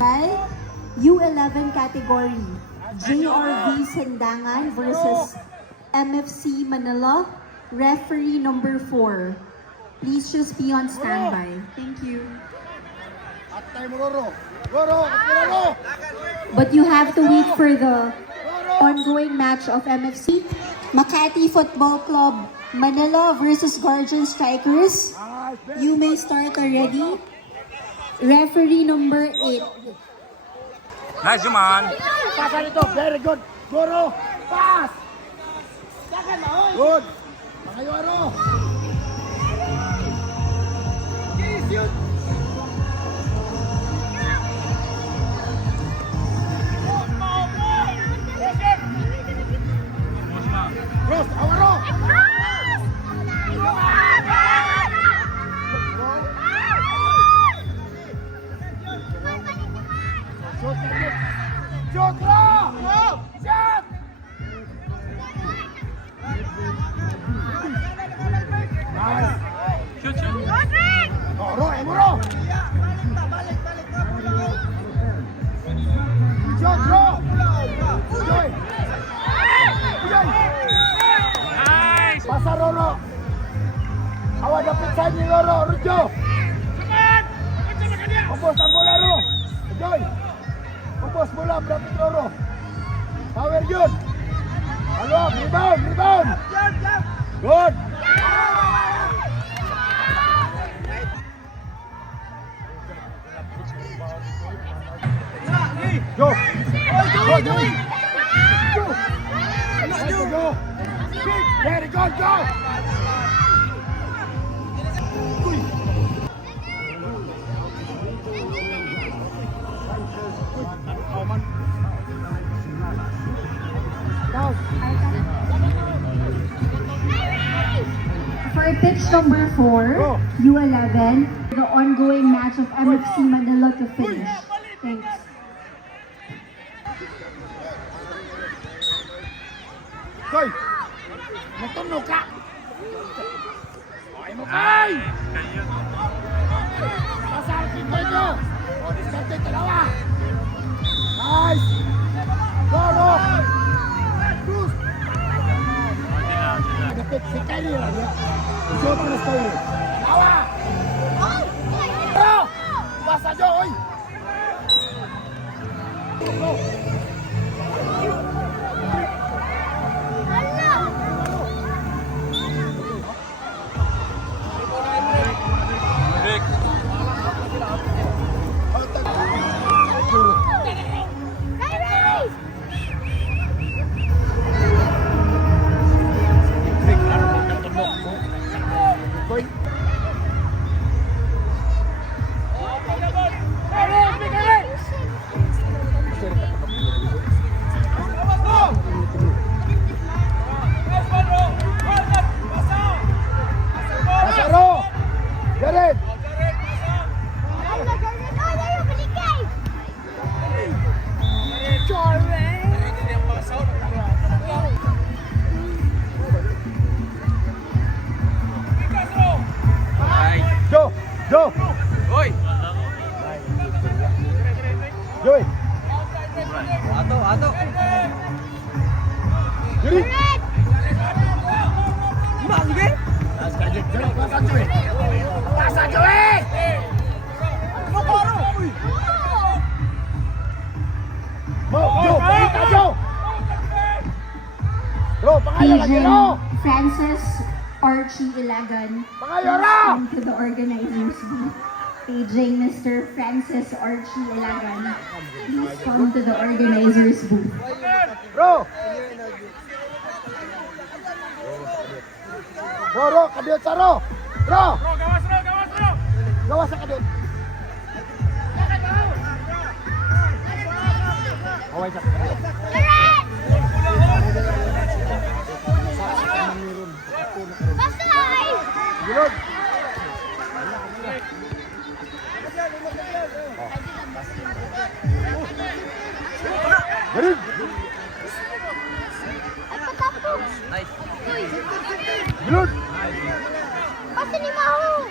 By U11 category, JRV Sendangan versus MFC Manila, referee number 4. Please just be on standby. Thank you. But you have to wait for the ongoing match of MFC. Makati Football Club Manila versus Guardian Strikers. You may start already. Referee number 8. Nice, Juman. Pass dito, very good. Goro, pass. Good. Makayoro. Shoot. Cross, awaro. Shoot, bro! Shot! Nice. Shoot, shoot. Goro, Emuro! Shot, bro! Joy! Joy! Nice. Pasa Roro! Awas dapat side ni Roro, Rujo! Kompos ang bola, Roro! Joy! Kompos bola, dapat Roro! Power yun! Halo, rebound, rebound! Good! Go! Go, Joy! Go! Go! There, go, go! For pitch number 4, U11, the ongoing match of MFC Manila to finish. Thanks. Koy! Natunog ka! Okay mo, Koy! Pasarapin ko ito! O, diskarte yung dalawa! Nice! Go, go! Cruz! Nagapit si Kylie lang yan. Shoot mo na sa Kylie. Dalawa! Go! Basa nyo, oy! Go! Rick. Pasaro! Jared! Go! Go! Oy. Joy! Ato. Yuri! Mangge. Pasa Joy! Pasa Joy! Mo! Jo! Pakita Jo! Bro, pangalan lagi Agent no! Francis Archie Ilagan. Pangayora! Come to the organizers booth. Paging Mr. Francis Archie Ilagan. Please come to the organizers booth. Bro! Ro, kadiyot sa Ro! Ro! Gawas sa kadiyot! Away sa kadiyot. Gulod! Garid! Nice. Gulod! Pasti ni mau.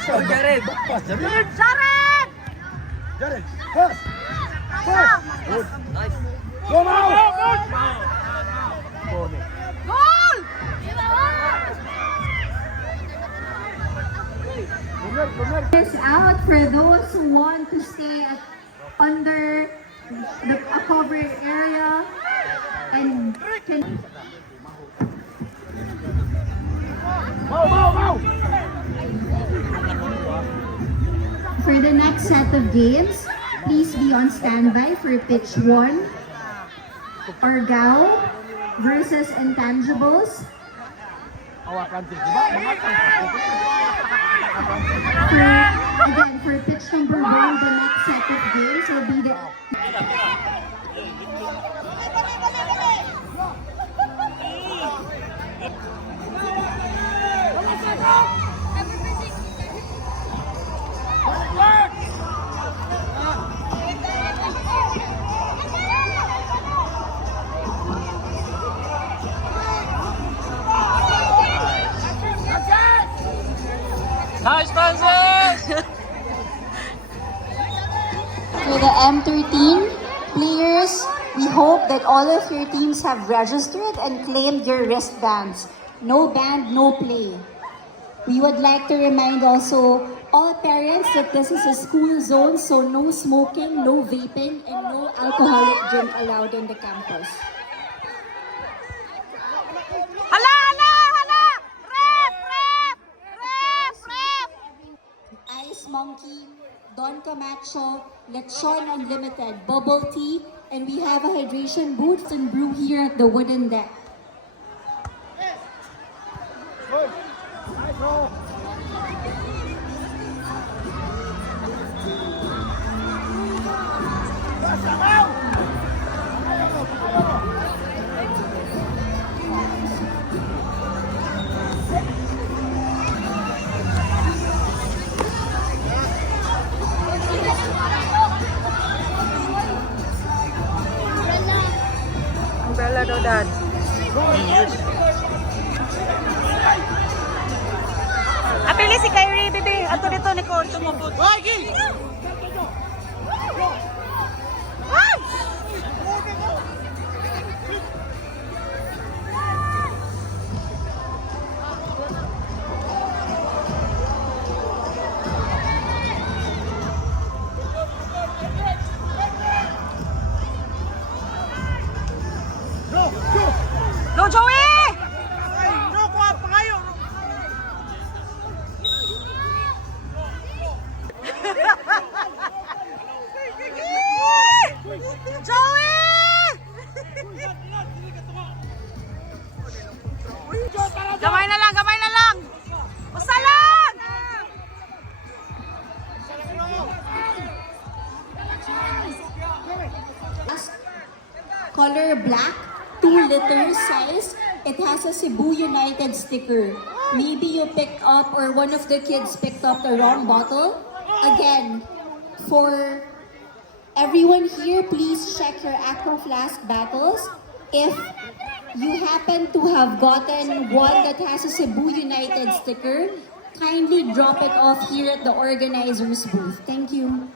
Jared! Pas Jared! Jared! Jared, pass! Pass! Good. Nice. Go, Mau! Bone. Gomer. Is out for those who want to stay under a covered area and can. Mau! For the next set of games, please be on standby for pitch 1. Argao versus Intangibles. Hawakan din, di ba? Again, for pitch number 1, the next set of games will be the Nice, Francis! For the M13 players, we hope that all of your teams have registered and claimed your wristbands. No band, no play. We would like to remind also all parents that this is a school zone, so no smoking, no vaping, and no alcoholic drink allowed in the campus. Hala! Ref! Ice Monkey, Don Camacho, Lechon Unlimited, Bubble Tea, and we have a hydration booth and brew here at the wooden deck. Good. Nice roll. Umbrella daw, Dad. Apili si Kyrie, bibi. Ato dito ni Coach. Go, Joey! No, kuha pa kayo. Joey! Gamay na lang. Usa lang! Color black, 2 liter size. It has a Cebu United sticker. Maybe you picked up or one of the kids picked up the wrong bottle. Again, for everyone here, please check your Aqua Flask bottles. If you happen to have gotten one that has a Cebu United sticker, kindly drop it off here at the organizer's booth. Thank you.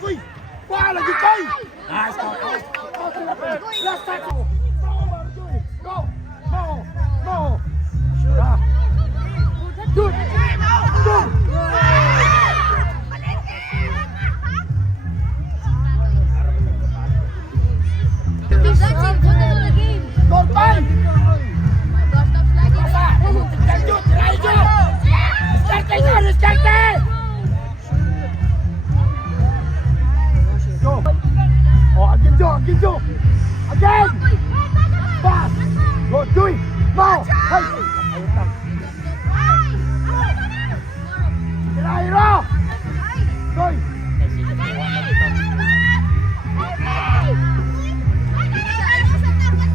Uy! Wala lagi kay! Nice go! Last tackle! Go! Go! Go! Yeah. Good! Good! Score five! Pasa! Lanjut! Lanjut! Skarte! Harus skarte! Go! Oh, again Joe! Again Joe! Again! Pass! Go! Joey! Mau! Hey! Ayun lang. Hiro! Joy!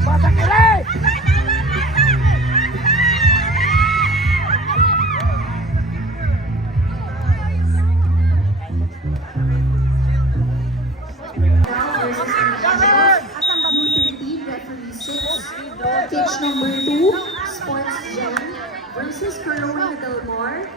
Pasa kiri! U13, referee 6. Pitch number 2, Sports Gen versus Corona Del Mar.